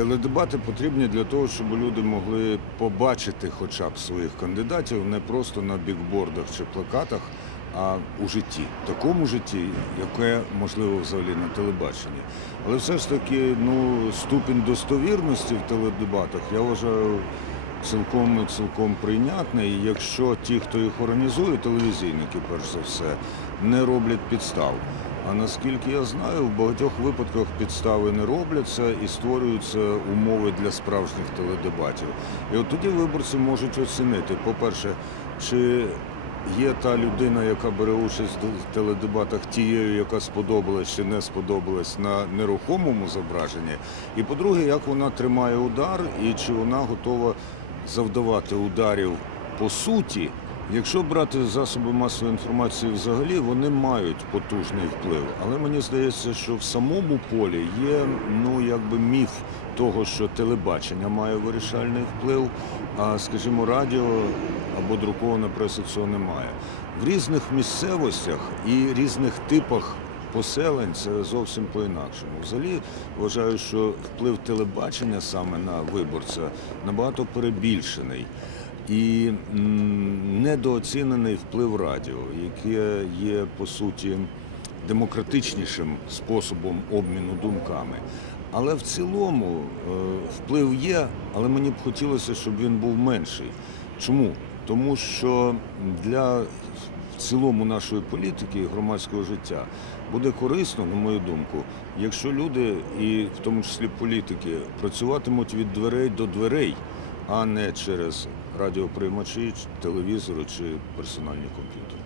Теледебати потрібні для того, щоб люди могли побачити хоча б своїх кандидатів не просто на бікбордах чи плакатах, а у житті, такому житті, яке можливо взагалі на телебаченні. Але все ж таки, ну, ступінь достовірності в теледебатах я вважаю цілком цілком прийнятний. Якщо ті, хто їх організує, телевізійники, перш за все, не роблять підстав. А наскільки я знаю, в багатьох випадках підстави не робляться і створюються умови для справжніх теледебатів. І от тоді виборці можуть оцінити, по-перше, чи є та людина, яка бере участь в теледебатах, тією, яка сподобалась чи не сподобалась на нерухомому зображенні. І по-друге, як вона тримає удар і чи вона готова завдавати ударів по суті. Якщо брати засоби масової інформації взагалі, вони мають потужний вплив. Але мені здається, що в самому полі є ну якби міф того, що телебачення має вирішальний вплив, а скажімо, радіо або друкована преса цього немає. В різних місцевостях і різних типах поселень це зовсім по-інакшому. Взагалі вважаю, що вплив телебачення саме на виборця набагато перебільшений. І м, недооцінений вплив радіо, яке є по суті демократичнішим способом обміну думками. Але в цілому е, вплив є, але мені б хотілося, щоб він був менший. Чому? Тому що для в цілому нашої політики і громадського життя буде корисно, на мою думку, якщо люди, і в тому числі політики, працюватимуть від дверей до дверей, а не через радіоприймачі, телевізори чи персональні комп'ютери.